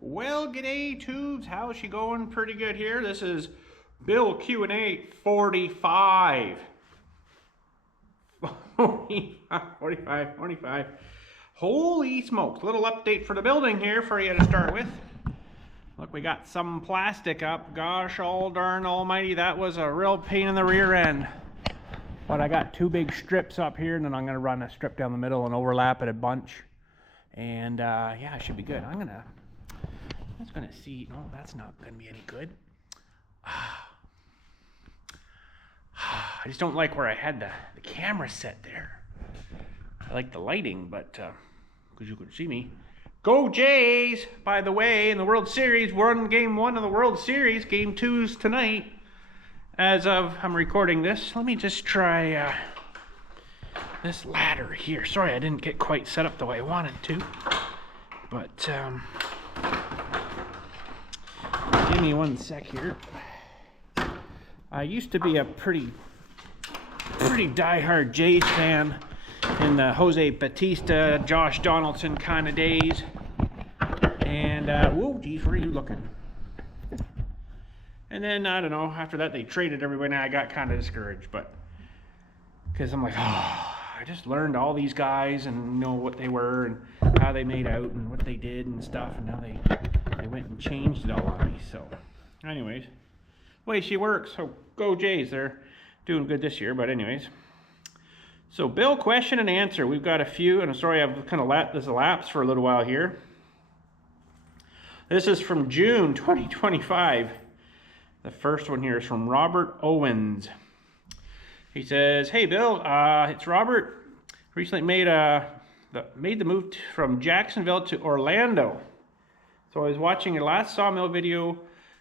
Well, g'day tubes, how's she going? Pretty good here. This is Bill Q&A 45. 45. Holy smokes, little update for the building here for you to start with. Look, we got some plastic up. Gosh all darn almighty, that was a real pain in the rear end. But I got two big strips up here, and then I'm gonna run a strip down the middle and overlap it a bunch. And yeah, it should be good. I'm just gonna see. No, that's not gonna be any good. I just don't like where I had the camera set there. I like the lighting, but because you could see me. Go Jays! By the way, in the World Series, we're on game 1 of the World Series. Game 2's tonight. As of I'm recording this, let me just try this ladder here. Sorry, I didn't get quite set up the way I wanted to, but give me one sec here. I used to be a pretty die-hard Jays fan in the Jose Bautista, Josh Donaldson kind of days. And whoa, geez, where are you looking? And then I don't know. After that, they traded everybody, and I got kind of discouraged, but because I'm like, oh, I just learned all these guys and know what they were and how they made out and what they did and stuff, and now they went and changed it all on me. So, anyways, way she works. So go Jays. They're doing good this year, but anyways. So Bill, question and answer. We've got a few, and I'm sorry I've kind of let this elapse for a little while here. This is from June 2025. The first one here is from Robert Owens. He says, "Hey Bill, it's Robert. Recently made the move from Jacksonville to Orlando. So I was watching your last Sawmill video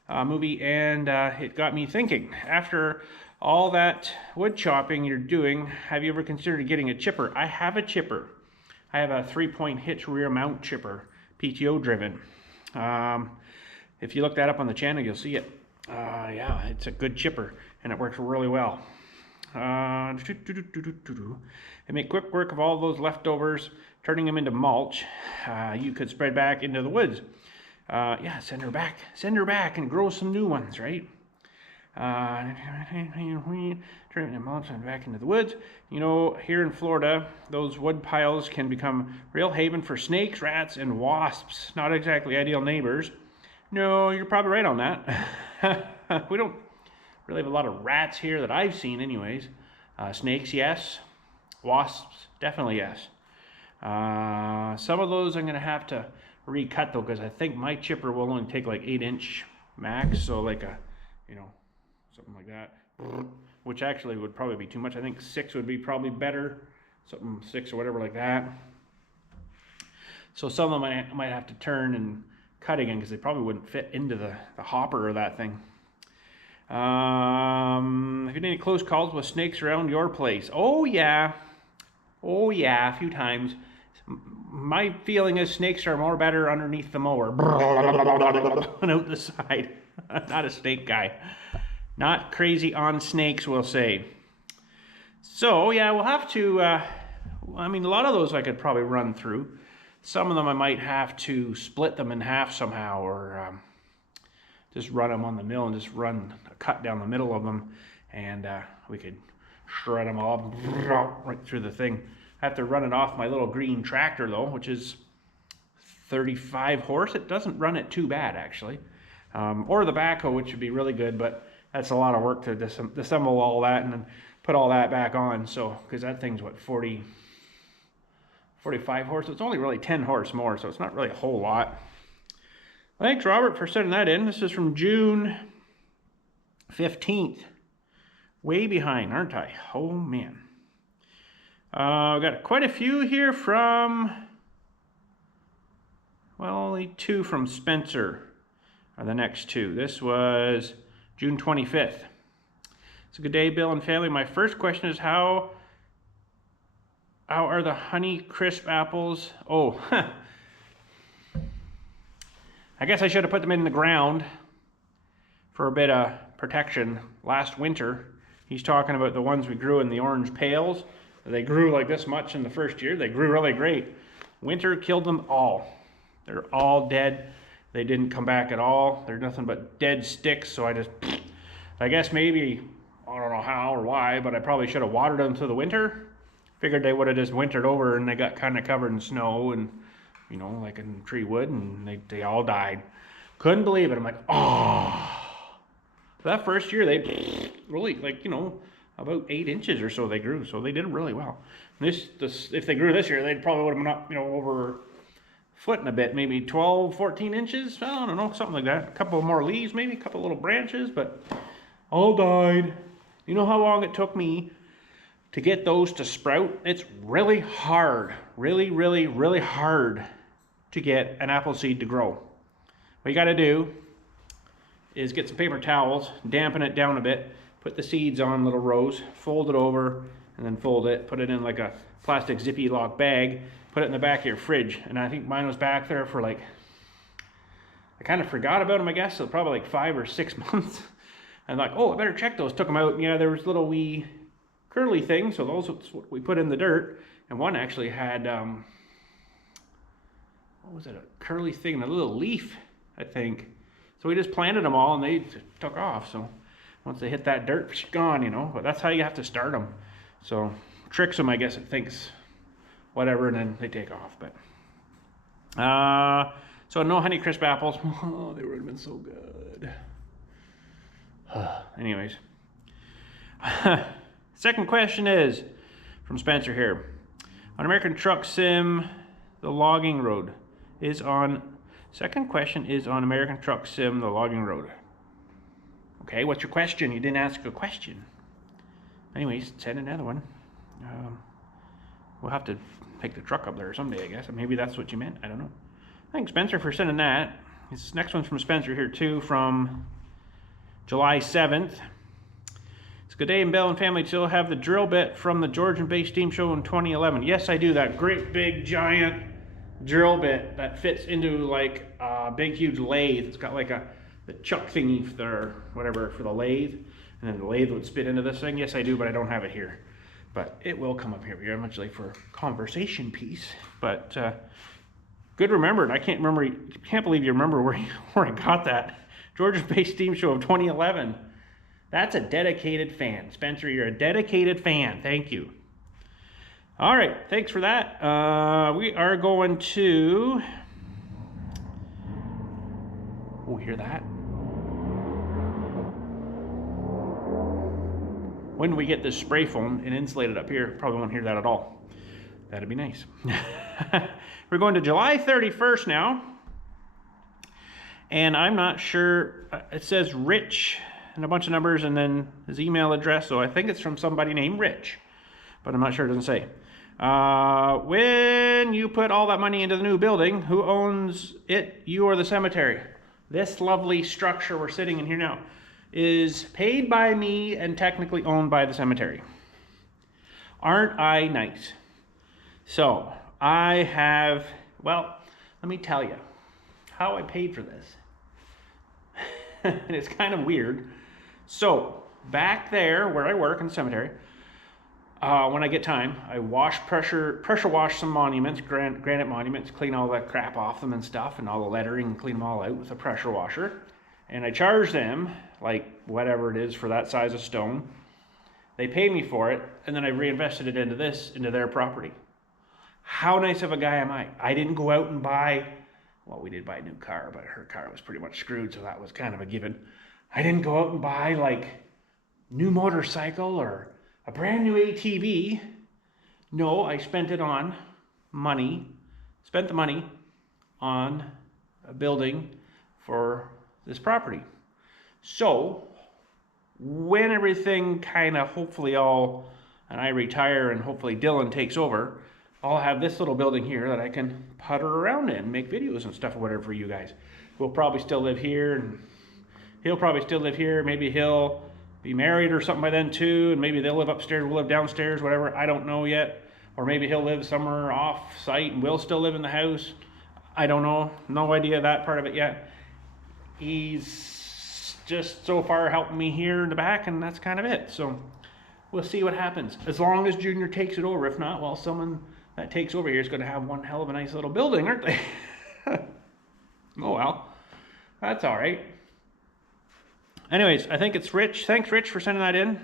movie, and it got me thinking. After all that wood chopping you're doing, have you ever considered getting a chipper?" I have a chipper. I have a 3-point hitch rear mount chipper, PTO driven. If you look that up on the channel, you'll see it. Yeah, it's a good chipper, and it works really well. I make quick work of all those leftovers, turning them into mulch. You could spread back into the woods. Yeah, send her back and grow some new ones, right? Turning the mulch and back into the woods. You know, here in Florida, those wood piles can become real haven for snakes, rats, and wasps. Not exactly ideal neighbors. No, you're probably right on that. We don't really have a lot of rats here that I've seen anyways. Snakes, yes. Wasps, definitely yes. Some of those I'm going to have to recut though, because I think my chipper will only take like 8-inch max. So like a, you know, something like that. Which actually would probably be too much. I think 6 would be probably better. Something 6 or whatever like that. So some of them I might have to turn and cut again, because they probably wouldn't fit into the hopper or that thing. Have you had any close calls with snakes around your place? Oh yeah, a few times. My feeling is snakes are more better underneath the mower and out the side. Not a snake guy. Not crazy on snakes, we'll say. So yeah, we'll have to, I mean, a lot of those I could probably run through. Some of them I might have to split them in half somehow, or just run them on the mill and just run a cut down the middle of them, and we could shred them all right through the thing. I have to run it off my little green tractor though, which is 35 horse. It doesn't run it too bad actually. Or the backhoe, which would be really good, but that's a lot of work to disassemble all that and then put all that back on. So, because that thing's what, 45 horse, so it's only really 10 horse more, so it's not really a whole lot. Thanks, Robert, for sending that in. This is from June 15th. Way behind, aren't I? Oh, man. I've got quite a few here from, well, only 2 from Spencer are the next 2. This was June 25th. It's a good day, Bill and family. My first question is how are the Honeycrisp apples? Oh, I guess I should have put them in the ground for a bit of protection last winter. He's talking about the ones we grew in the orange pails. They grew like this much in the first year. They grew really great. Winter killed them all. They're all dead. They didn't come back at all. They're nothing but dead sticks, so I guess maybe, I don't know how or why, but I probably should have watered them through the winter. Figured they would have just wintered over and they got kind of covered in snow and, you know, like in tree wood, and they all died. Couldn't believe it. I'm like, oh. That first year, they really, like, you know, about 8 inches or so they grew, so they did really well. This if they grew this year, they probably would have been up, you know, over a foot and a bit, maybe 12, 14 inches. I don't know, something like that. A couple more leaves, maybe a couple little branches, but all died. You know how long it took me to get those to sprout? It's really hard, really, really, really hard to get an apple seed to grow. What you got to do is get some paper towels, dampen it down a bit, put the seeds on little rows, fold it over, and then fold it, put it in like a plastic zippy lock bag, put it in the back of your fridge. And I think mine was back there for like, I kind of forgot about them, I guess, so probably like 5 or 6 months. And like, oh, I better check those. Took them out, and yeah, there was little wee curly things, so those was what we put in the dirt. And one actually had, what was it, a curly thing, a little leaf, I think. So we just planted them all and they took off. So once they hit that dirt, gone, you know. But that's how you have to start them. So tricks them, I guess it thinks whatever, and then they take off. But so no Honeycrisp apples. Oh, they would have been so good. Anyways, second question is from Spencer here. On American Truck Sim, the logging road is on. Second question is on American Truck Sim, the logging road. Okay, what's your question? You didn't ask a question. Anyways, send another one. We'll have to take the truck up there someday, I guess. Maybe that's what you meant. I don't know. Thanks, Spencer, for sending that. This next one's from Spencer here, too, from July 7th. It's good day, and Bill and family still have the drill bit from the Georgian-based steam show in 2011. Yes, I do. That great big giant drill bit that fits into like a big huge lathe. It's got like the chuck thingy for whatever for the lathe, and then the lathe would spit into this thing. Yes, I do, but I don't have it here. But it will come up here eventually for conversation piece. But good remembered. I can't believe you remember where I got that. Georgia-based steam show of 2011. That's a dedicated fan. Spencer, you're a dedicated fan. Thank you. All right, thanks for that. We are going to... Oh, hear that? When we get this spray foam and insulated up here, probably won't hear that at all. That'd be nice. We're going to July 31st now. And I'm not sure, it says Rich and a bunch of numbers and then his email address. So I think it's from somebody named Rich, but I'm not sure, it doesn't say. When you put all that money into the new building, who owns it, you or the cemetery? This lovely structure we're sitting in here now is paid by me and technically owned by the cemetery. Aren't I nice? So I have, well, let me tell you how I paid for this. And it's kind of weird. So back there where I work in the cemetery, when I get time, I pressure wash some monuments, granite monuments, clean all that crap off them and stuff, and all the lettering, and clean them all out with a pressure washer. And I charge them, like whatever it is for that size of stone. They pay me for it, and then I reinvested it into their property. How nice of a guy am I? I didn't go out and buy, well, we did buy a new car, but her car was pretty much screwed, so that was kind of a given. I didn't go out and buy like new motorcycle or a brand new ATV. No, I spent the money on a building for this property. So when everything kind of hopefully and I retire and hopefully Dylan takes over, I'll have this little building here that I can putter around in, make videos and stuff or whatever for you guys. We'll probably still live here, and he'll probably still live here. Maybe he'll be married or something by then too, and maybe they'll live upstairs, we'll live downstairs, whatever. I don't know yet. Or maybe he'll live somewhere off site and we'll still live in the house. I don't know. No idea that part of it yet. He's just so far helping me here in the back, and that's kind of it. So we'll see what happens. As long as Junior takes it over. If not, well, someone that takes over here is going to have one hell of a nice little building, aren't they? Oh well. That's all right. Anyways, I think it's Rich. Thanks, Rich, for sending that in.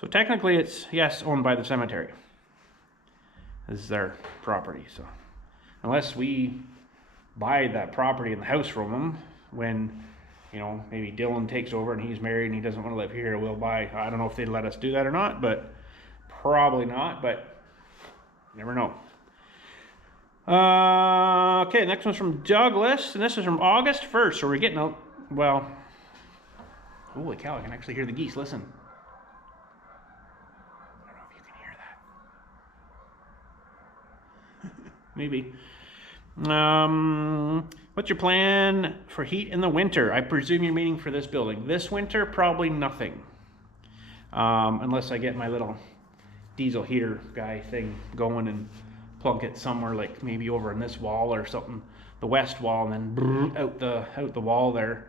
So technically it's, yes, owned by the cemetery. This is their property, so unless we buy that property and the house from them when, you know, maybe Dylan takes over and he's married and he doesn't want to live here, we'll buy. I don't know if they'd let us do that or not, but probably not, but never know. Okay, next one's from Douglas, and this is from August 1st, so we're getting a, well, holy cow, I can actually hear the geese. Listen. I don't know if you can hear that. Maybe. What's your plan for heat in the winter? I presume you're meaning for this building. This winter, probably nothing. Unless I get my little diesel heater guy thing going and plunk it somewhere, like maybe over in this wall or something, the west wall, and then out the wall there,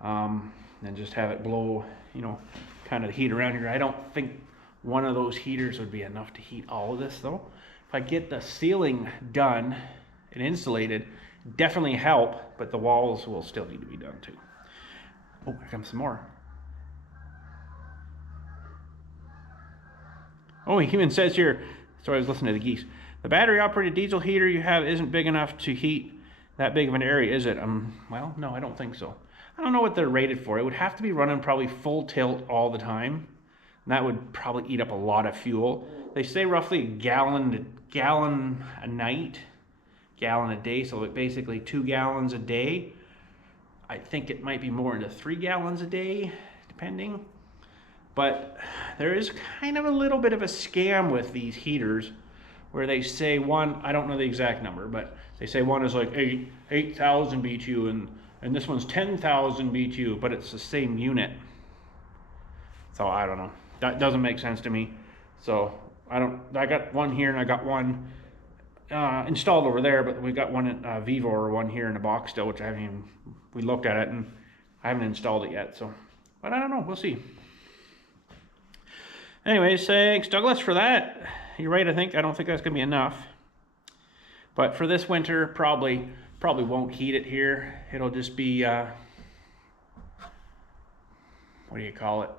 and just have it blow, you know, kind of the heat around here. I don't think one of those heaters would be enough to heat all of this though. If I get the ceiling done and insulated, definitely help, but the walls will still need to be done too. Oh, here comes some more. Oh, he even says here, sorry, I was listening to the geese. The battery operated diesel heater you have isn't big enough to heat that big of an area, is it? Well, no, I don't think so. I don't know what they're rated for. It would have to be running probably full tilt all the time. And that would probably eat up a lot of fuel. They say roughly a gallon a night, gallon a day, so basically 2 gallons a day. I think it might be more into 3 gallons a day, depending. But there is kind of a little bit of a scam with these heaters where they say one, I don't know the exact number, but they say one is like 8,000 BTU and this one's 10,000 BTU, but it's the same unit. So I don't know. That doesn't make sense to me. So I got one here and I got one installed over there, but we got one at Vivo or one here in the box still, which I haven't even, we looked at it and I haven't installed it yet. So, but I don't know, we'll see. Anyways, thanks Douglas for that. You're right, I don't think that's gonna be enough. But for this winter, probably won't heat it here. It'll just be, what do you call it?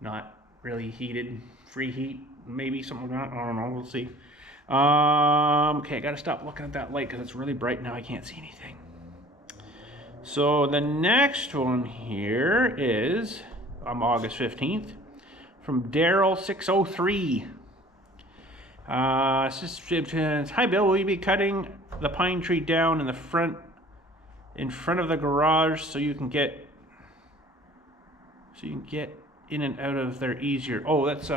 Not really heated, free heat, maybe something like that. I don't know, we'll see. Okay, I gotta stop looking at that light because it's really bright now. I can't see anything. So the next one here is August 15th from Daryl 603. Hi Bill, will you be cutting the pine tree down in front of the garage so you can get in and out of there easier? Oh, that's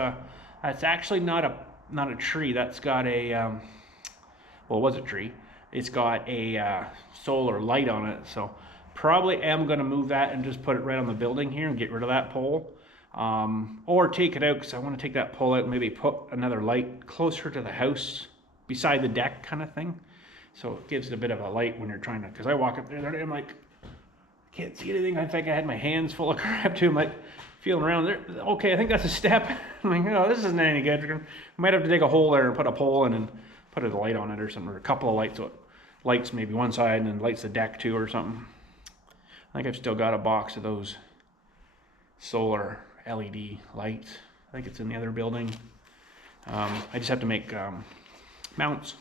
actually not a tree. That's got a well, it was a tree. It's got a solar light on it, so probably am going to move that and just put it right on the building here and get rid of that pole, or take it out because I want to take that pole out and maybe put another light closer to the house beside the deck kind of thing, so it gives it a bit of a light when you're trying to, because I walk up there and I'm like, I can't see anything. I think I had my hands full of crap too. I'm like feeling around there. Okay, I think that's a step. I'm like, oh, this isn't any good. We might have to dig a hole there and put a pole in and put a light on it or something, or a couple of lights, so it lights maybe one side and then lights the deck too or something. I think I've still got a box of those solar LED lights. I think it's in the other building. I just have to make mounts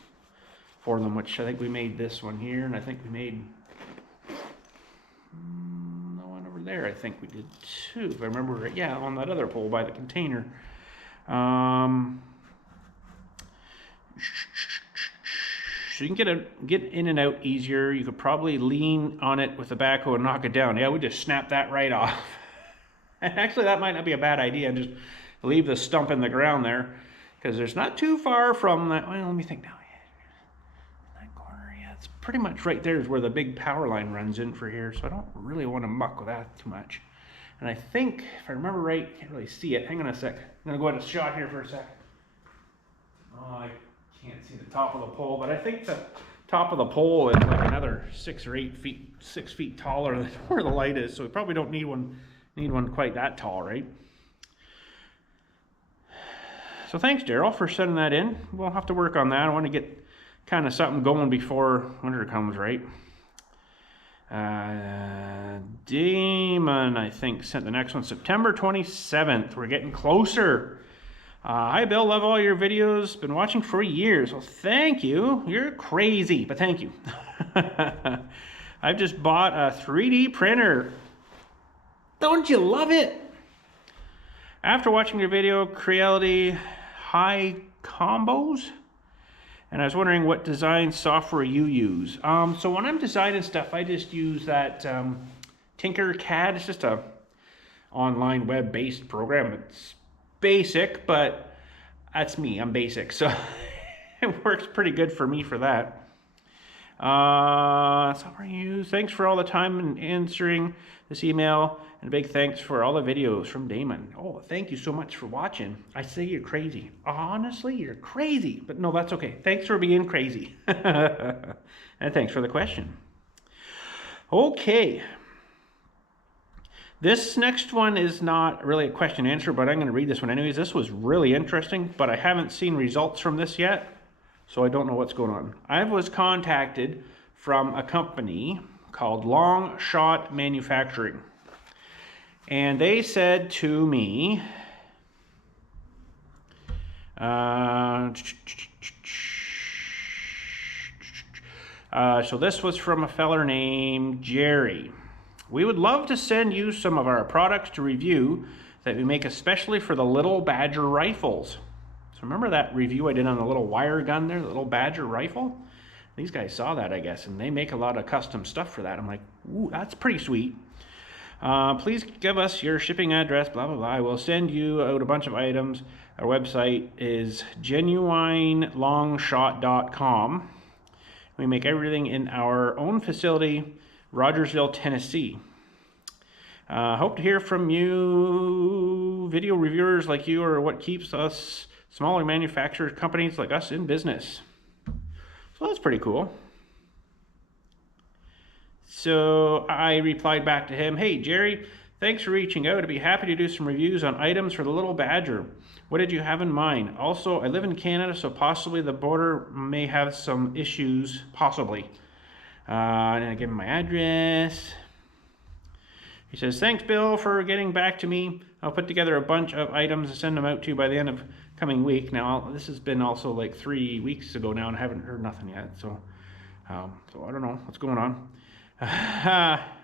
for them, which I think we made this one here, and I think we made the one over there. I think we did too, if I remember right. Yeah, on that other pole by the container. So you can get in and out easier. You could probably lean on it with the backhoe and knock it down. Yeah, we just snap that right off. And actually, that might not be a bad idea. Just leave the stump in the ground there, because there's not too far from that. Well, let me think now. That corner, yeah, it's pretty much right there is where the big power line runs in for here. So I don't really want to muck with that too much. And I think, if I remember right, can't really see it. Hang on a sec. I'm gonna go ahead and shot here for a sec. Oh, I can't see the top of the pole, but I think the top of the pole is like another 6 or 8 feet, 6 feet taller than where the light is. So we probably don't need one quite that tall, right? So thanks, Daryl, for sending that in. We'll have to work on that. I want to get kind of something going before winter comes, right? Damon, I think, sent the next one. September 27th. We're getting closer. Hi, Bill. Love all your videos. Been watching for years. Well, thank you. You're crazy, but thank you. I've just bought a 3D printer. Don't you love it? After watching your video, Creality High Combos, and I was wondering what design software you use. So when I'm designing stuff, I just use that Tinkercad. It's just a online web-based program. It's basic, but that's me. I'm basic, so it works pretty good for me for that. Software you use. Thanks for all the time and answering this email, and a big thanks for all the videos from Damon. Oh, thank you so much for watching. I say you're crazy. Honestly, you're crazy, but no, that's okay. Thanks for being crazy. And thanks for the question. Okay. This next one is not really a question and answer, but I'm going to read this one anyways. This was really interesting, but I haven't seen results from this yet, so I don't know what's going on. I was contacted from a company called Long Shot Manufacturing, and they said to me, so this was from a feller named Jerry. We would love to send you some of our products to review that we make especially for the Little Badger rifles. So remember that review I did on the little wire gun there, the Little Badger rifle? These guys saw that, I guess, and they make a lot of custom stuff for that. I'm like, ooh, that's pretty sweet. Please give us your shipping address, blah, blah, blah. I will send you out a bunch of items. Our website is genuinelongshot.com. We make everything in our own facility, Rogersville, Tennessee. Hope to hear from you, video reviewers like you, or what keeps us smaller manufacturer companies like us in business. So that's pretty cool. So I replied back to him, hey Jerry, thanks for reaching out. I'd be happy to do some reviews on items for the Little Badger. What did you have in mind? Also, I live in Canada, so possibly the border may have some issues, possibly. And I give him my address. He says, thanks Bill for getting back to me. I'll put together a bunch of items and send them out to you by the end of coming week. Now, this has been also like 3 weeks ago now, and I haven't heard nothing yet. So I don't know what's going on.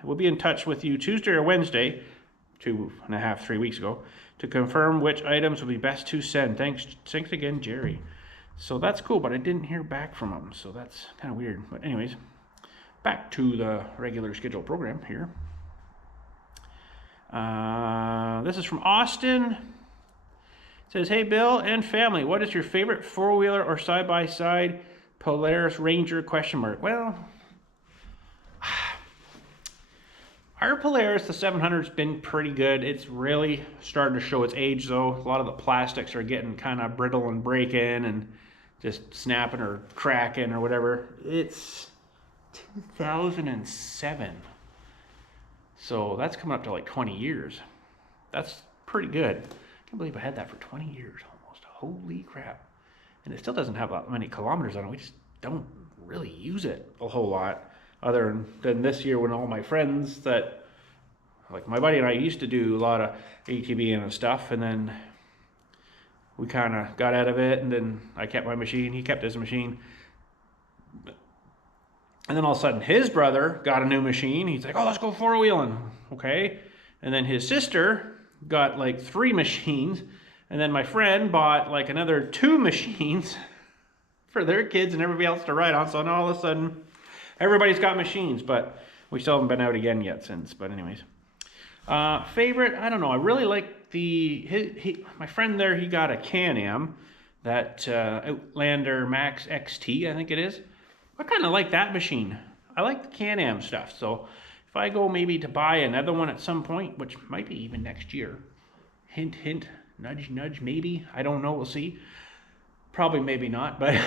We'll be in touch with you Tuesday or Wednesday, 2.5, 3 weeks ago, to confirm which items will be best to send. Thanks again, Jerry. So that's cool, but I didn't hear back from him, so that's kind of weird. But anyways, back to the regular scheduled program here. This is from Austin. It says, hey Bill and family, what is your favorite four-wheeler or side-by-side Polaris Ranger ? Well, our Polaris, the 700's been pretty good. It's really starting to show its age though. A lot of the plastics are getting kind of brittle and breaking and just snapping or cracking or whatever. It's 2007. So that's coming up to like 20 years. That's pretty good. I can't believe I had that for 20 years almost. Holy crap. And it still doesn't have that many kilometers on it. We just don't really use it a whole lot. Other than this year when all my friends that, like my buddy and I used to do a lot of ATV and stuff, and then we kind of got out of it, and then I kept my machine, he kept his machine. And then all of a sudden his brother got a new machine. He's like, oh, let's go four-wheeling. Okay. And then his sister got like 3 machines. And then my friend bought like another 2 machines for their kids and everybody else to ride on. So now all of a sudden everybody's got machines, but we still haven't been out again yet since. But anyways, favorite, I don't know. I really like my friend there, he got a Can-Am, that Outlander Max XT, I think it is. I kind of like that machine. I like the Can-Am stuff. So if I go maybe to buy another one at some point, which might be even next year, hint, hint, nudge, nudge, maybe. I don't know. We'll see. Probably, maybe not, but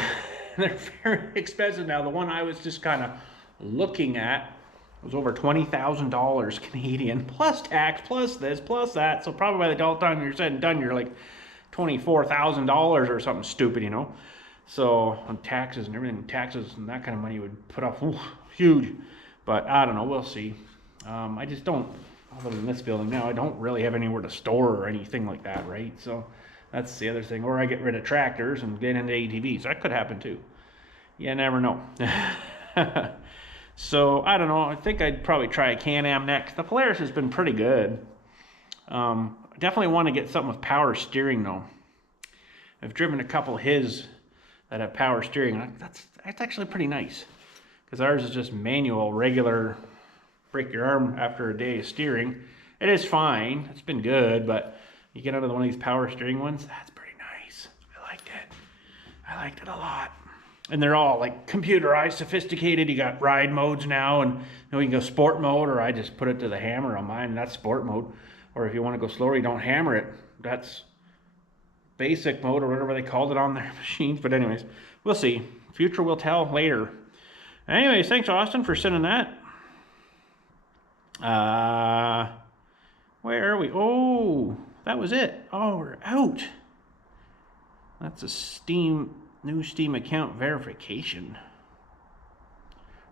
they're very expensive now. The one I was just kind of looking at was over $20,000 Canadian, plus tax, plus this, plus that. So probably by the time you're said and done, you're like $24,000 or something stupid, you know. So on taxes and everything, taxes and that kind of money would put off, ooh, huge. But I don't know, we'll see. I just don't, other than this building now, I don't really have anywhere to store or anything like that, right? So that's the other thing. Or I get rid of tractors and get into ATVs. That could happen too. You never know. So I don't know. I think I'd probably try a Can-Am next. The Polaris has been pretty good. I definitely want to get something with power steering though. I've driven a couple of his that have power steering. That's actually pretty nice. Because ours is just manual, regular, break your arm after a day of steering. It is fine. It's been good, but you get out of one of these power steering ones, that's pretty nice. I liked it. I liked it a lot. And they're all like computerized, sophisticated. You got ride modes now, and you know, you can go sport mode, or I just put it to the hammer on mine, and that's sport mode. Or if you want to go slower, you don't hammer it. That's basic mode, or whatever they called it on their machines. But anyways, we'll see. Future will tell later. Anyways, thanks Austin for sending that. Where are we? Oh, that was it. Oh, we're out. That's a new Steam account verification.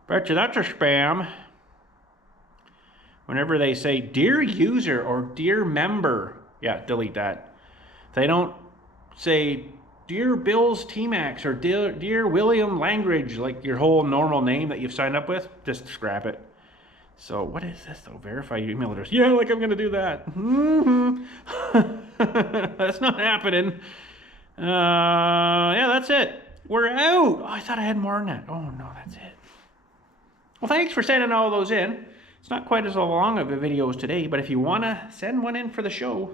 Betcha that's a spam. Whenever they say dear user or dear member, yeah, delete that. They don't say dear BILLSTMAXX or dear William Langridge, like your whole normal name that you've signed up with, just scrap it. So what is this though? Verify your email address. Yeah, like I'm gonna do that. That's not happening. Yeah, that's it. We're out. Oh, I thought I had more than that. Oh no, that's it. Well, thanks for sending all those in. It's not quite as long of a video as today, but if you wanna send one in for the show,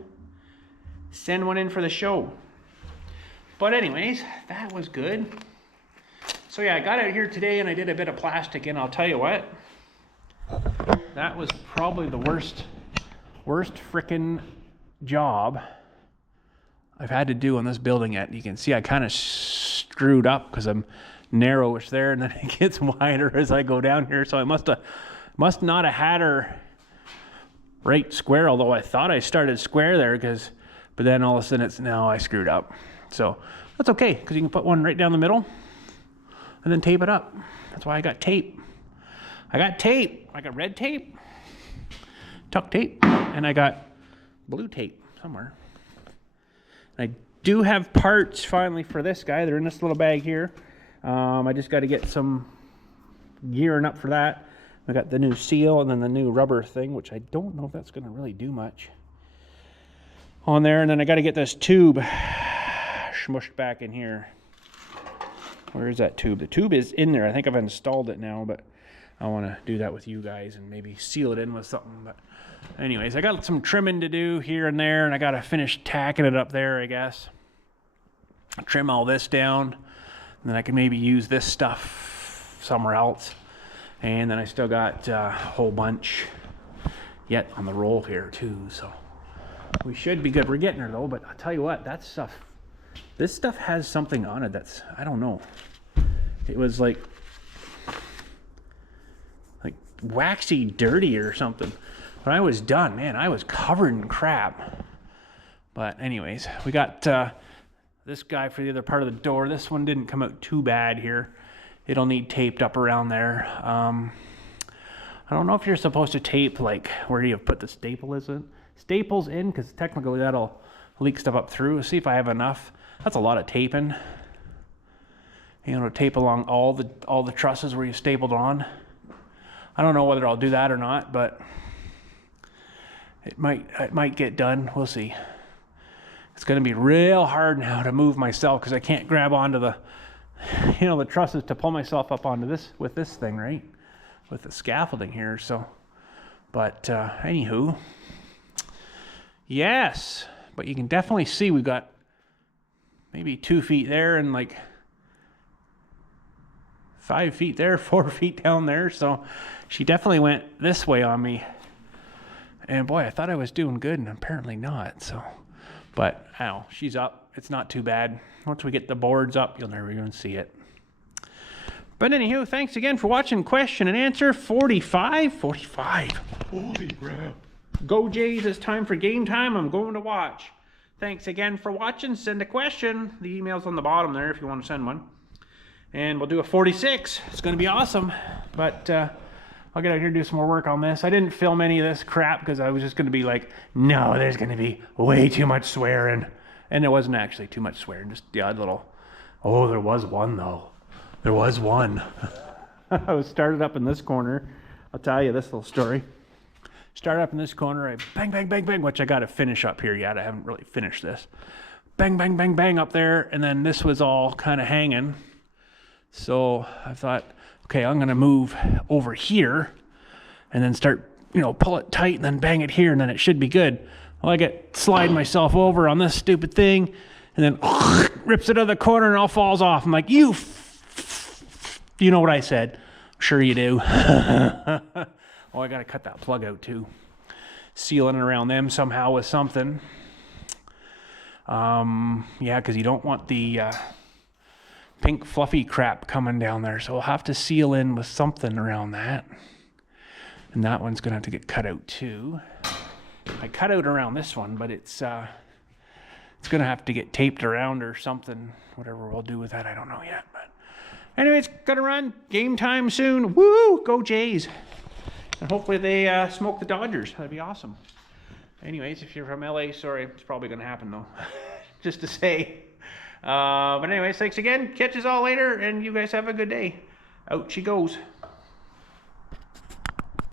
send one in for the show. But anyways, that was good. So yeah, I got out here today and I did a bit of plastic, and I'll tell you what, that was probably the worst frickin' job I've had to do on this building yet. You can see I kind of screwed up because I'm narrowish there, and then it gets wider as I go down here. So I must not have had her right square, although I thought I started square there, but then all of a sudden I screwed up. So that's okay, because you can put one right down the middle and then tape it up. That's why I got tape. I got red tape, tuck tape, and I got blue tape somewhere. And I do have parts finally for this guy. They're in this little bag here. I just got to get some gearing up for that. I got the new seal and then the new rubber thing, which I don't know if that's going to really do much on there. And then I got to get this tube smushed back in here. Where is that tube? The tube is in there. I think I've installed it now, but I want to do that with you guys and maybe seal it in with something. But anyways, I got some trimming to do here and there, and I got to finish tacking it up there, I guess. Trim all this down, and then I can maybe use this stuff somewhere else. And then I still got a whole bunch yet on the roll here too, so we should be good. We're getting there though, but I'll tell you what, this stuff has something on it that's, I don't know. It was like waxy dirty or something. When I was done, man, I was covered in crap. But anyways, we got this guy for the other part of the door. This one didn't come out too bad here. It'll need taped up around there. I don't know if you're supposed to tape like where you put the staples in, because technically that'll leak stuff up through. See if I have enough. That's a lot of taping. You know, to tape along all the trusses where you stapled on. I don't know whether I'll do that or not, but it might get done. We'll see. It's going to be real hard now to move myself because I can't grab onto the trusses to pull myself up onto this with this thing, right? With the scaffolding here. So, but anywho, yes. But you can definitely see we've got maybe 2 feet there and like 5 feet there, 4 feet down there. So she definitely went this way on me. And boy, I thought I was doing good, and apparently not. So, but ow, she's up. It's not too bad. Once we get the boards up, you'll never even see it. But anywho, thanks again for watching question and answer 45. Holy crap. Go Jays, it's time for game time. I'm going to watch. Thanks again for watching. Send a question. The email's on the bottom there if you want to send one. And we'll do a 46. It's going to be awesome. But I'll get out here and do some more work on this. I didn't film any of this crap because I was just going to be like, no, there's going to be way too much swearing. And there wasn't actually too much swearing, just the odd little, oh, there was one though. There was one. I was started up in this corner. I'll tell you this little story. Started up in this corner, I bang, bang, bang, bang, which I got to finish up here yet. I haven't really finished this. Bang, bang, bang, bang up there. And then this was all kind of hanging. So I thought, okay, I'm going to move over here and then start, you know, pull it tight and then bang it here and then it should be good. Well, I get slide myself over on this stupid thing and then rips it out of the corner and all falls off. I'm like, you know what I said? Sure you do. Oh, I got to cut that plug out too. Sealing it around them somehow with something. Yeah, because you don't want the pink fluffy crap coming down there. So we'll have to seal in with something around that. And that one's going to have to get cut out too. I cut out around this one, but it's going to have to get taped around or something. Whatever we'll do with that, I don't know yet. But anyways, gotta run. Game time soon. Woo! Go Jays. And hopefully they smoke the Dodgers. That'd be awesome. Anyways, if you're from LA, sorry, it's probably going to happen though. Just to say. But anyways, thanks again. Catch us all later, and you guys have a good day. Out she goes.